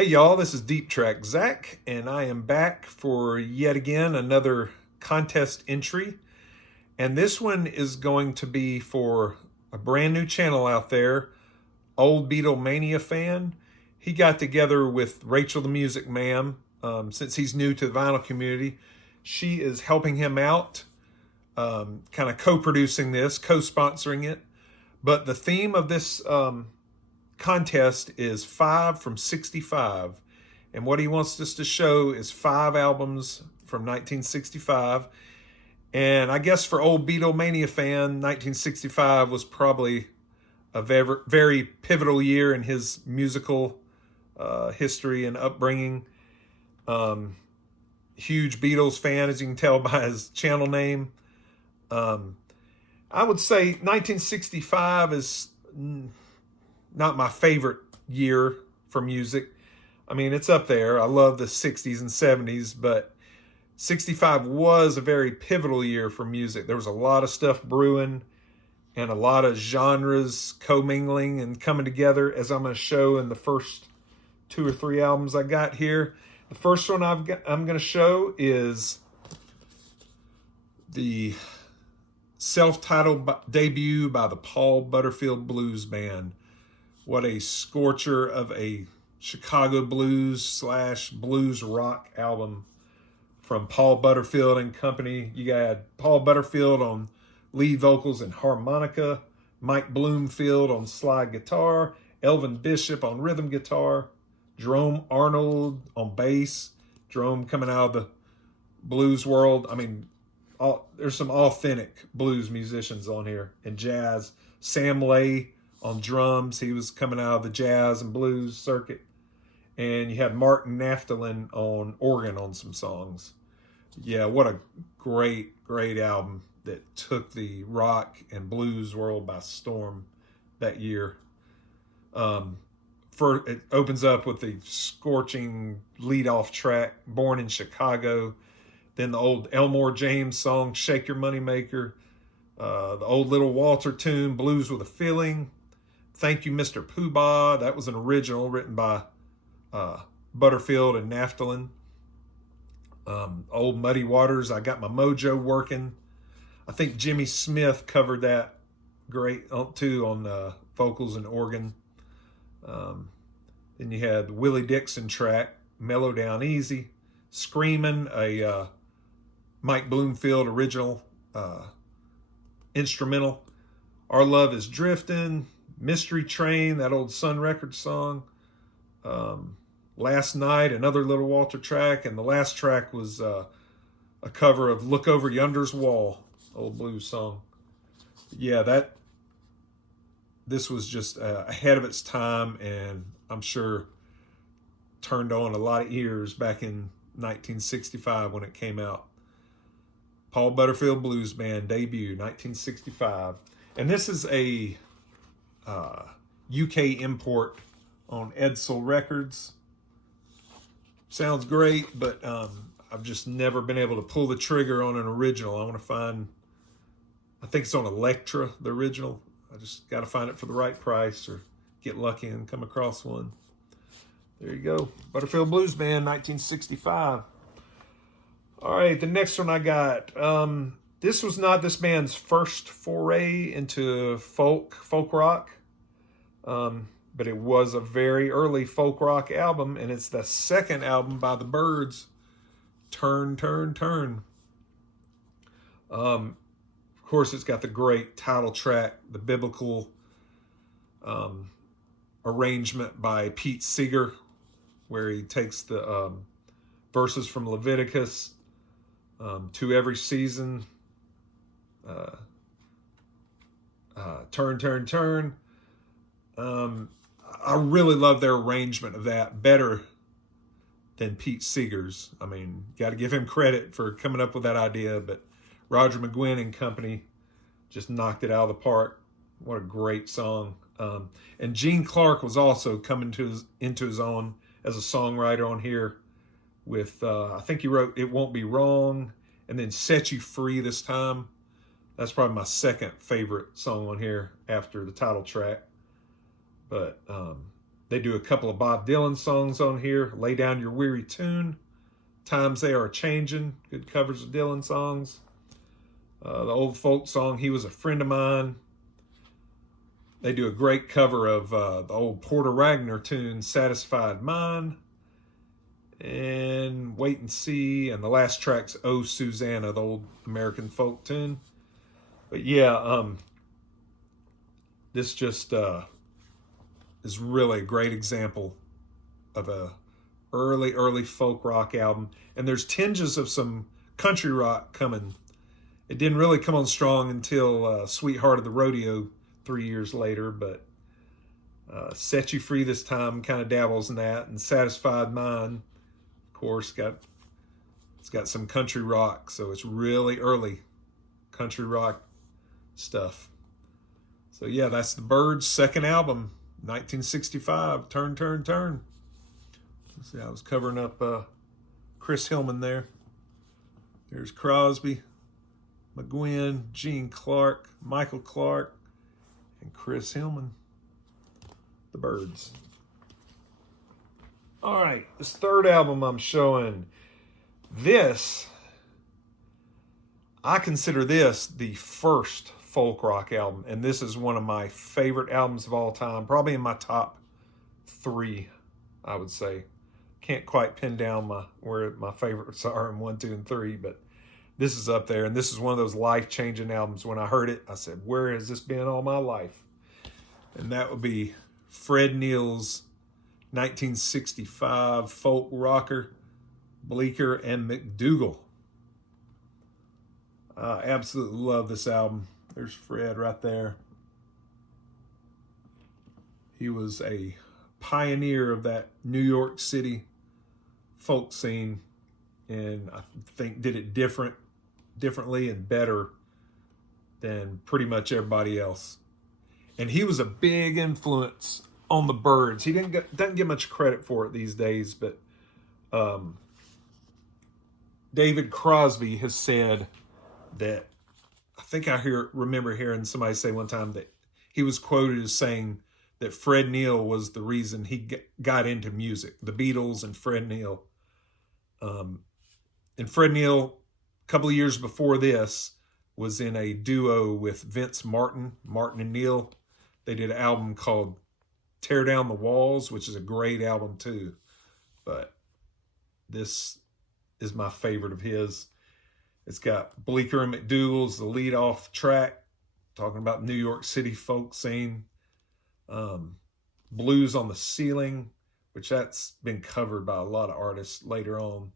Hey y'all, this is Deep Track Zach, and I am back for yet again another contest entry. And this one is going to be for a brand new channel out there, OldBeatleManiaFan. He got together with Rachel the Music Ma'am, since he's new to the vinyl community. She is helping him out, kind of co-producing this, co-sponsoring it. But the theme of this contest is 5 from 65, and what he wants us to show is 5 albums from 1965. And I guess for Old Beatlemania fan, 1965 was probably a very pivotal year in his musical history and upbringing. Huge Beatles fan, as you can tell by his channel name. I would say 1965 is not my favorite year for music. I mean, it's up there. I love the 60s and 70s, but 65 was a very pivotal year for music. There was a lot of stuff brewing and a lot of genres commingling and coming together, as I'm going to show in the first 2 or 3 albums I got here. The first one I'm going to show is the self-titled debut by the Paul Butterfield Blues Band. What a scorcher of a Chicago blues / blues rock album from Paul Butterfield and company. You got Paul Butterfield on lead vocals and harmonica, Mike Bloomfield on slide guitar, Elvin Bishop on rhythm guitar, Jerome Arnold on bass. Jerome coming out of the blues world. I mean, there's some authentic blues musicians on here, and jazz. Sam Lay on drums. He was coming out of the jazz and blues circuit. And you had Martin Naftalin on organ on some songs. Yeah, what a great album that took the rock and blues world by storm that year. It opens up with the scorching lead-off track, Born in Chicago. Then the old Elmore James song, Shake Your Moneymaker. The old Little Walter tune, Blues with a Feeling. Thank You, Mr. Poobah. That was an original written by Butterfield and Naftalin. Old Muddy Waters, I Got My Mojo Working. I think Jimmy Smith covered that great too on vocals and organ. Then you had the Willie Dixon track, Mellow Down Easy. Screamin', a Mike Bloomfield original instrumental. Our Love Is Driftin'. Mystery Train, that old Sun Records song. Last Night, another Little Walter track. And the last track was a cover of Look Over Yonder's Wall, old blues song. Yeah, this was just ahead of its time, and I'm sure turned on a lot of ears back in 1965 when it came out. Paul Butterfield Blues Band debut, 1965. And this is a UK import on Edsel Records. Sounds great, but I've just never been able to pull the trigger on an original. I want to find, I think it's on Elektra, the original. I just got to find it for the right price or get lucky and come across one. There you go. Butterfield Blues Band, 1965. All right, the next one I got. This was not this band's first foray into folk rock. But it was a very early folk rock album, and it's the second album by the Byrds, Turn, Turn, Turn. Of course, it's got the great title track, the biblical arrangement by Pete Seeger, where he takes the verses from Leviticus, To Every Season, Turn, Turn, Turn. I really love their arrangement of that, better than Pete Seeger's. I mean, got to give him credit for coming up with that idea, but Roger McGuinn and company just knocked it out of the park. What a great song. And Gene Clark was also coming into his own as a songwriter on here with, I think he wrote It Won't Be Wrong and then Set You Free this time. That's probably my second favorite song on here after the title track. But They do a couple of Bob Dylan songs on here. Lay Down Your Weary Tune. Times They Are Changin'. Good covers of Dylan songs. The old folk song, He Was a Friend of Mine. They do a great cover of the old Porter Ragnar tune, Satisfied Mind. And Wait and See. And the last track's Oh Susanna, the old American folk tune. But yeah, this just is really a great example of a early folk rock album. And there's tinges of some country rock coming. It didn't really come on strong until Sweetheart of the Rodeo 3 years later, but Set You Free This Time kind of dabbles in that. And Satisfied Mind, of course, it's got some country rock, so it's really early country rock stuff. So yeah, that's the Byrds' second album, 1965, Turn, Turn, Turn. Let's see, I was covering up Chris Hillman there. There's Crosby, McGuinn, Gene Clark, Michael Clark, and Chris Hillman, the Byrds. All right, this third album I'm showing, this, I consider this the first folk rock album, and this is one of my favorite albums of all time, probably in my top 3, I would say. Can't quite pin down where my favorites are in 1, 2, and 3, but this is up there, and this is one of those life-changing albums. When I heard it, I said, where has this been all my life? And that would be Fred Neal's 1965 folk rocker, Bleecker and McDougal. I absolutely love this album. There's Fred right there. He was a pioneer of that New York City folk scene, and I think did it differently and better than pretty much everybody else. And he was a big influence on the Byrds. He doesn't get much credit for it these days, but David Crosby has said that, I think I remember hearing somebody say one time that he was quoted as saying that Fred Neal was the reason he got into music. The Beatles and Fred Neal. And Fred Neal, a couple of years before this, was in a duo with Vince Martin and Neal. They did an album called Tear Down the Walls, which is a great album too. But this is my favorite of his. It's got Bleecker and McDougal's the lead off track, talking about New York City folk scene. Blues on the Ceiling, which that's been covered by a lot of artists later on.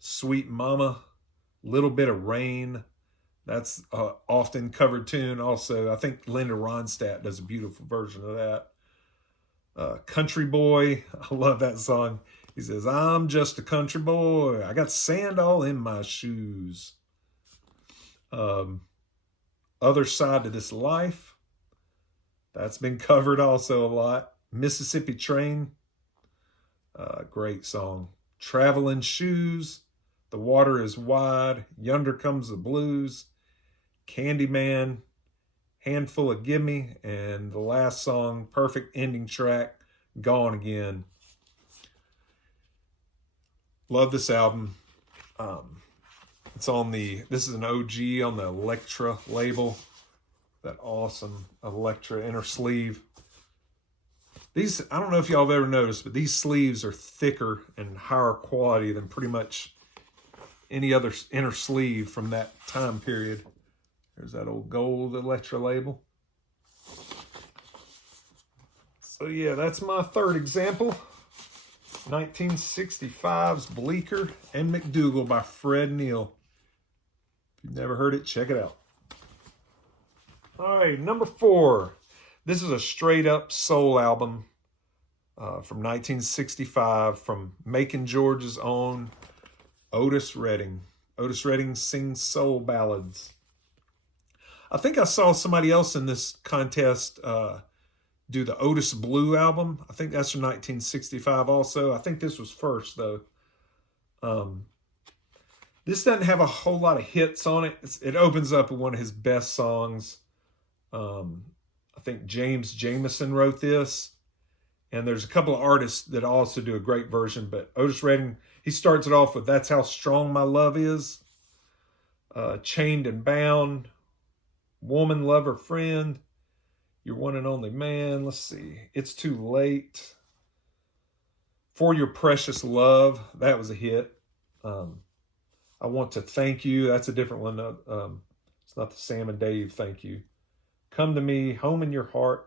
Sweet Mama, Little Bit of Rain, that's an often covered tune also. I think Linda Ronstadt does a beautiful version of that. Country Boy, I love that song. He says, I'm just a country boy, I got sand all in my shoes. Other Side to This Life, that's been covered also a lot. Mississippi Train, great song. Traveling Shoes, The Water is Wide, Yonder Comes the Blues, Candyman, Handful of Gimme, and the last song, perfect ending track, Gone Again. Love this album. It's on this is an OG on the Elektra label. That awesome Elektra inner sleeve. These, I don't know if y'all have ever noticed, but these sleeves are thicker and higher quality than pretty much any other inner sleeve from that time period. There's that old gold Elektra label. So yeah, that's my third example. 1965's Bleecker and McDougal by Fred Neal. If you've never heard it, check it out. All right, number 4. This is a straight up soul album from 1965 from Macon, Georgia's own Otis Redding. Otis Redding sings soul ballads. I think I saw somebody else in this contest do the Otis Blue album. I think that's from 1965 also. I think this was first though. This doesn't have a whole lot of hits on it. It opens up with one of his best songs. I think James Jamerson wrote this, And there's a couple of artists that also do a great version, but Otis Redding, he starts it off with That's How Strong My Love Is, Chained and Bound, Woman, Lover, Friend, Your One and Only Man. Let's see. It's Too Late. For Your Precious Love. That was a hit. I Want to Thank You. That's a different one. It's not the Sam and Dave Thank You. Come to Me, Home in Your Heart,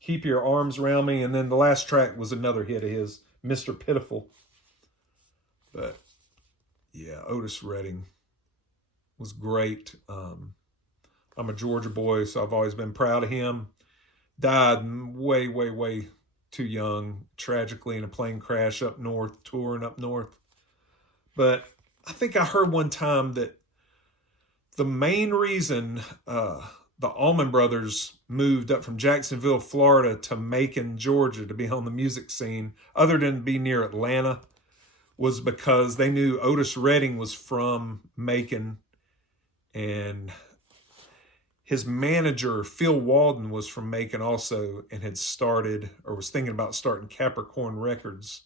Keep Your Arms Around Me. And then the last track was another hit of his, Mr. Pitiful. But yeah, Otis Redding was great. I'm a Georgia boy, so I've always been proud of him. Died way, way, way too young, tragically in a plane crash up north, touring up north. But I think I heard one time that the main reason the Allman Brothers moved up from Jacksonville, Florida to Macon, Georgia to be on the music scene, other than be near Atlanta, was because they knew Otis Redding was from Macon, and his manager, Phil Walden, was from Macon also and had started or was thinking about starting Capricorn Records.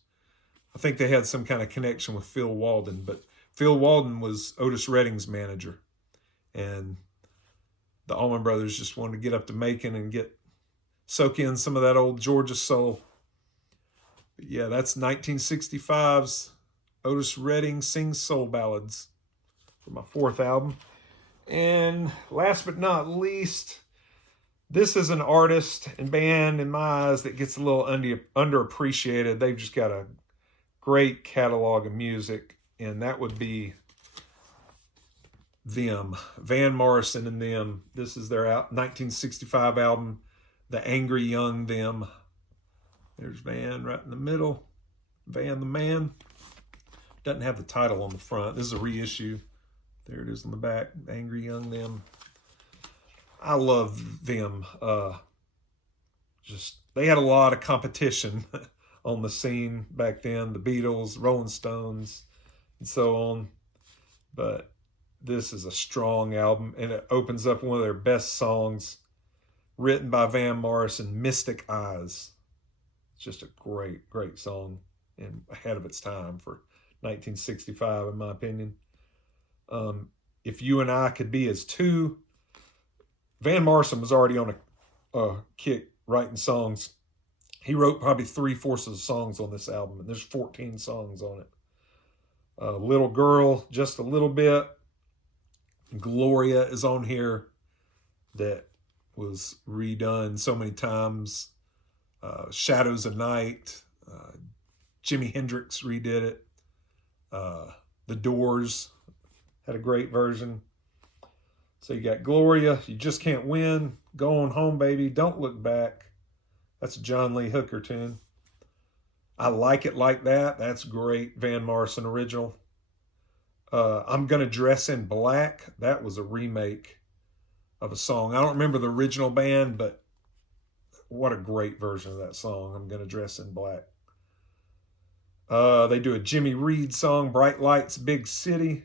I think they had some kind of connection with Phil Walden, but Phil Walden was Otis Redding's manager. And the Allman Brothers just wanted to get up to Macon and soak in some of that old Georgia soul. But yeah, that's 1965's Otis Redding Sings Soul Ballads for my 4th album. And last but not least, this is an artist and band in my eyes that gets a little underappreciated. They've just got a great catalog of music, and that would be them, Van Morrison and them. This is their 1965 album, The Angry Young Them. There's Van right in the middle. Van the Man. Doesn't have the title on the front. This is a reissue. There it is on the back. Angry Young Them. I love them. They had a lot of competition on the scene back then. The Beatles, Rolling Stones, and so on. But this is a strong album, and it opens up one of their best songs, written by Van Morrison, Mystic Eyes. It's just a great, great song, and ahead of its time for 1965, in my opinion. If You and I Could Be As Two. Van Morrison was already on a kick writing songs. He wrote probably 3/4 of the songs on this album, and there's 14 songs on it. Little Girl, just a little bit. Gloria is on here, that was redone so many times. Shadows of Night. Jimi Hendrix redid it. The Doors had a great version. So you got Gloria, You Just Can't Win, Going Home Baby, Don't Look Back. That's a John Lee Hooker tune. I Like It Like That. That's great. Van Morrison original. I'm Gonna Dress in Black. That was a remake of a song. I don't remember the original band, but what a great version of that song, I'm Gonna Dress in Black. They do a Jimmy Reed song, Bright Lights, Big City,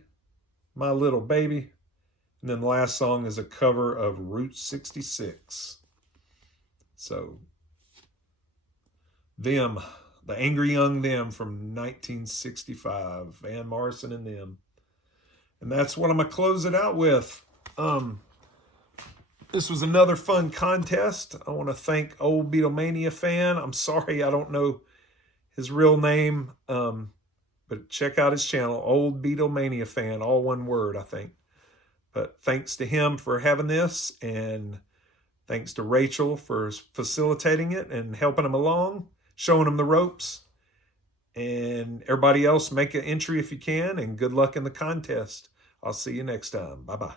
My Little Baby. And then the last song is a cover of Route 66. So, them, The Angry Young Them from 1965, Van Morrison and them. And that's what I'm going to close it out with. This was another fun contest. I want to thank Old Beatlemania Fan. I'm sorry I don't know his real name, but check out his channel, Old Beatlemania Fan, all one word, I think. But thanks to him for having this, and thanks to Rachel for facilitating it and helping him along, showing him the ropes. And everybody else, make an entry if you can, and good luck in the contest. I'll see you next time. Bye-bye.